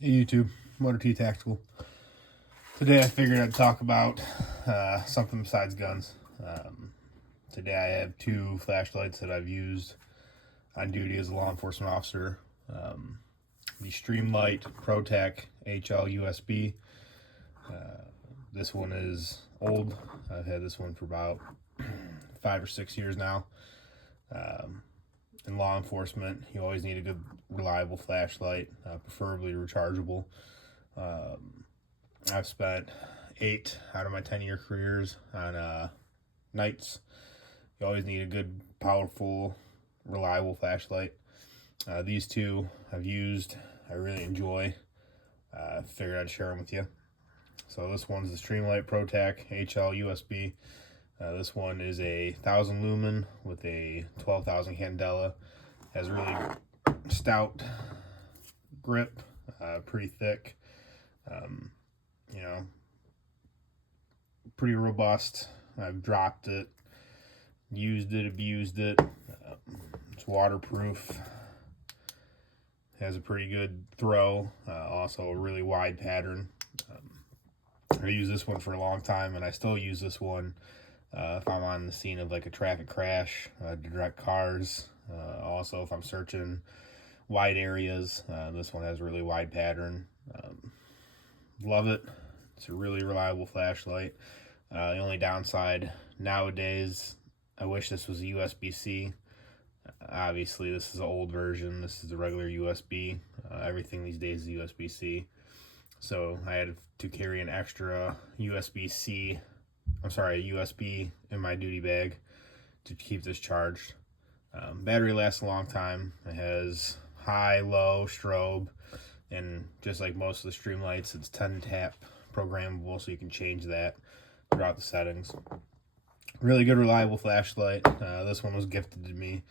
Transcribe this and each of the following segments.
Hey YouTube, Motor T Tactical. Today I figured I'd talk about something besides guns. Today I have two flashlights that I've used on duty as a law enforcement officer. The Streamlight ProTech HL USB. This one is old. I've had this one for about 5 or 6 years now. In law enforcement, you always need a good, reliable flashlight, preferably rechargeable. I've spent 8 out of my 10-year careers on nights. You always need a good, powerful, reliable flashlight. These two I've used, I really enjoy. Figured I'd share them with you. So this one's the Streamlight ProTech HL USB. This one is a 1000 lumen with a 12,000 candela. Has a really stout grip, pretty thick. You know, pretty robust. I've dropped it, used it, abused it. It's waterproof. Has a pretty good throw. Also a really wide pattern. I used this one for a long time, and I still use this one if I'm on the scene of like a traffic crash, direct cars. Also, if I'm searching wide areas, this one has a really wide pattern. Love it. It's a really reliable flashlight. The only downside nowadays, I wish this was a USB-C. Obviously, this is an old version. This is the regular USB. Everything these days is USB-C. So I had to carry an extra USB-C. I'm sorry, a USB in my duty bag to keep this charged. Battery lasts a long time. It has high, low, strobe, and just like most of the Streamlights, it's 10 tap programmable, so you can change that throughout the settings. Really good, reliable flashlight. This one was gifted to me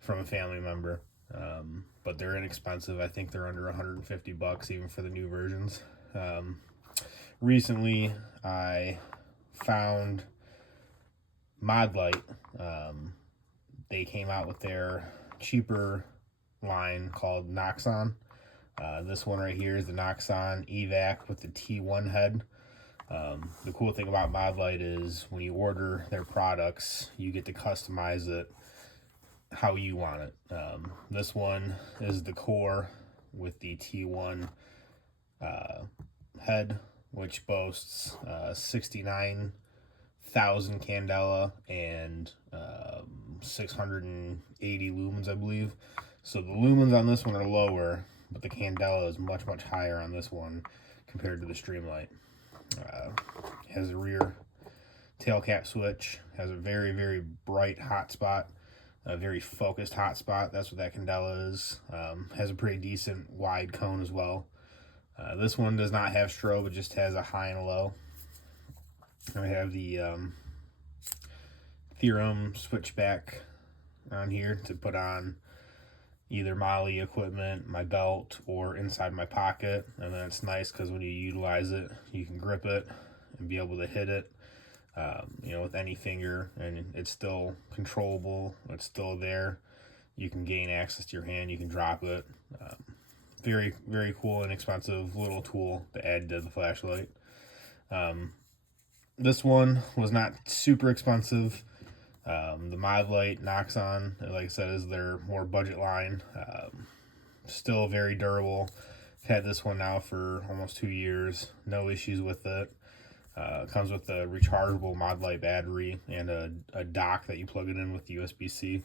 from a family member, but they're inexpensive. I think they're under 150 bucks even for the new versions. Recently, I found Modlight. They came out with their cheaper line called Noxon. This one right here is the Noxon Evak with the T1 head. The cool thing about Modlight is when you order their products, you get to customize it how you want it. This one is the core with the T1 head, which boasts 69,000 candela and 680 lumens, I believe. So the lumens on this one are lower, but the candela is much, much higher on this one compared to the Streamlight. Has a rear tail cap switch, has a very, very bright hot spot, a very focused hot spot. That's what that candela is. Has a pretty decent wide cone as well. This one does not have strobe, it just has a high and a low. I have the Theorem switchback on here to put on either Molly equipment, my belt, or inside my pocket. And then it's nice because when you utilize it, you can grip it and be able to hit it, with any finger, and it's still controllable. It's still there. You can gain access to your hand. You can drop it. Very, very cool, inexpensive little tool to add to the flashlight. This one was not super expensive. The Modlight Noxon, like I said, is their more budget line. Still very durable. Had this one now for almost 2 years. No issues with it. Comes with a rechargeable Modlight battery and a dock that you plug it in with the USB-C.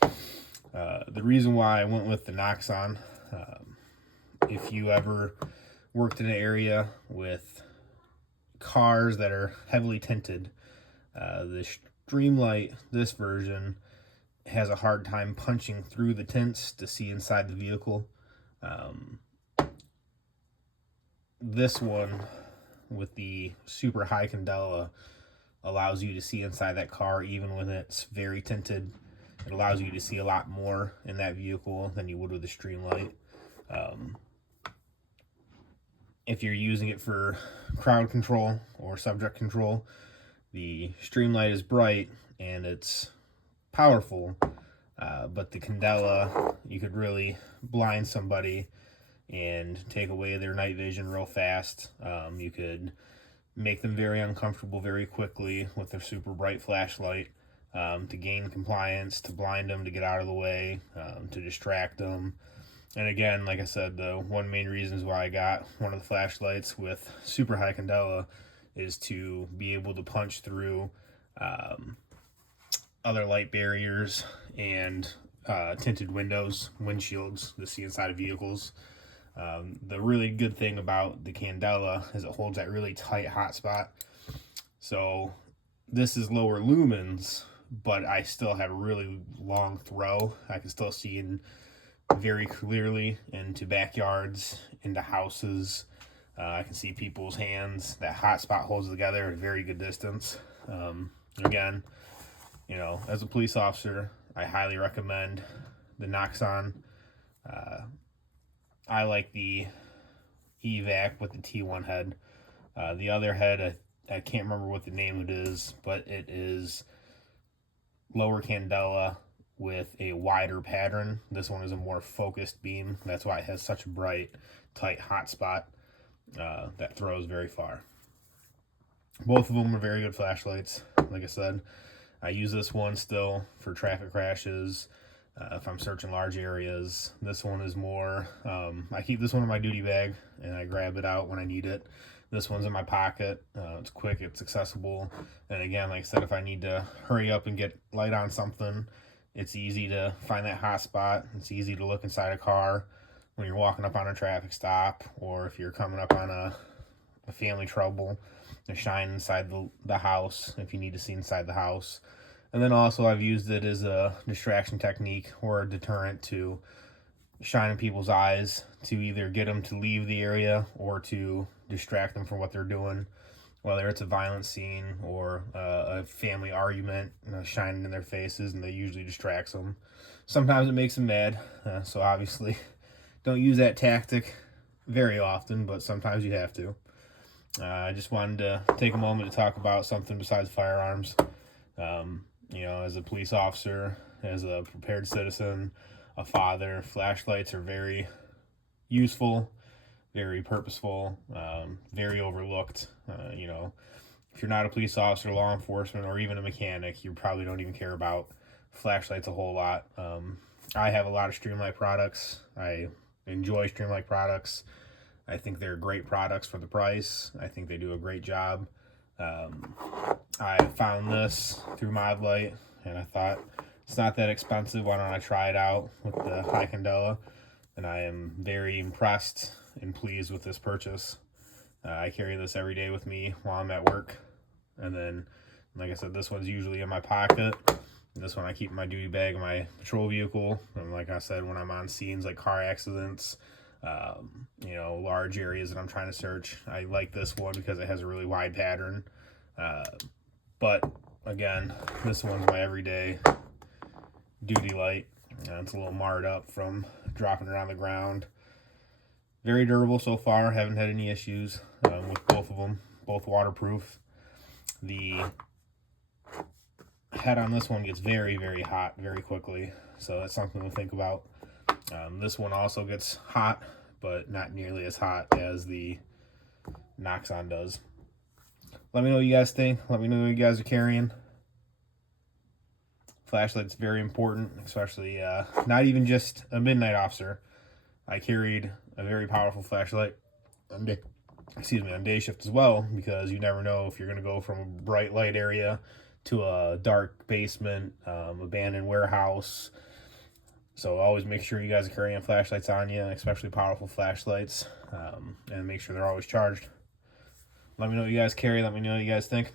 The reason why I went with the Noxon, if you ever worked in an area with cars that are heavily tinted, the Streamlight, this version, has a hard time punching through the tints to see inside the vehicle. This one with the super high candela allows you to see inside that car even when it's very tinted. It allows you to see a lot more in that vehicle than you would with the Streamlight. If you're using it for crowd control or subject control, the Streamlight is bright and it's powerful, but the candela, you could really blind somebody and take away their night vision real fast. You could make them very uncomfortable very quickly with their super bright flashlight, to gain compliance, to blind them, to get out of the way, to distract them. And again, like I said, the one main reasons why I got one of the flashlights with super high candela is to be able to punch through other light barriers and tinted windows, windshields to see inside of vehicles. The really good thing about the candela is it holds that really tight hot spot. So this is lower lumens, but I still have a really long throw. I can still see in very clearly into backyards, into houses. I can see people's hands. That hot spot holds together at a very good distance. Again, you know, as a police officer, I highly recommend the Noxon. I like the Evak with the T1 head. The other head, I can't remember what the name it is, but it is lower candela with a wider pattern. This one is a more focused beam. That's why it has such a bright, tight hot spot that throws very far. Both of them are very good flashlights. Like I said, I use this one still for traffic crashes, if I'm searching large areas. This one is more, I keep this one in my duty bag and I grab it out when I need it. This one's in my pocket. It's quick, it's accessible. And again, like I said, if I need to hurry up and get light on something, it's easy to find that hot spot. It's easy to look inside a car when you're walking up on a traffic stop, or if you're coming up on a family trouble, to shine inside the house if you need to see inside the house. And then also I've used it as a distraction technique or a deterrent to shine in people's eyes, to either get them to leave the area or to distract them from what they're doing, whether it's a violent scene or a family argument, shining in their faces, and that usually distracts them. Sometimes it makes them mad, so obviously don't use that tactic very often, but sometimes you have to. I just wanted to take a moment to talk about something besides firearms. You know, as a police officer, as a prepared citizen, a father, flashlights are very useful, very purposeful, very overlooked. You know, if you're not a police officer, law enforcement, or even a mechanic, you probably don't even care about flashlights a whole lot. I have a lot of Streamlight products. I enjoy Streamlight products. I think they're great products for the price. I think they do a great job. I found this through ModLight, and I thought it's not that expensive. Why don't I try it out with the high candela? And I am very impressed and pleased with this purchase. I carry this every day with me while I'm at work. And then, like I said, this one's usually in my pocket. This one I keep in my duty bag in my patrol vehicle. And like I said, when I'm on scenes like car accidents, you know, large areas that I'm trying to search, I like this one because it has a really wide pattern. But again, this one's my everyday duty light. It's a little marred up from dropping it on the ground. Very durable so far. Haven't had any issues with both of them. Both waterproof. The head on this one gets very, very hot very quickly, so that's something to think about. This one also gets hot, but not nearly as hot as the Noxon does. Let me know what you guys think. Let me know what you guys are carrying. Flashlight's very important, especially not even just a midnight officer. I carried a very powerful flashlight on day shift as well, because you never know if you're going to go from a bright light area to a dark basement, abandoned warehouse. So always make sure you guys are carrying flashlights on you, especially powerful flashlights, and make sure they're always charged. Let me know what you guys carry. Let me know what you guys think.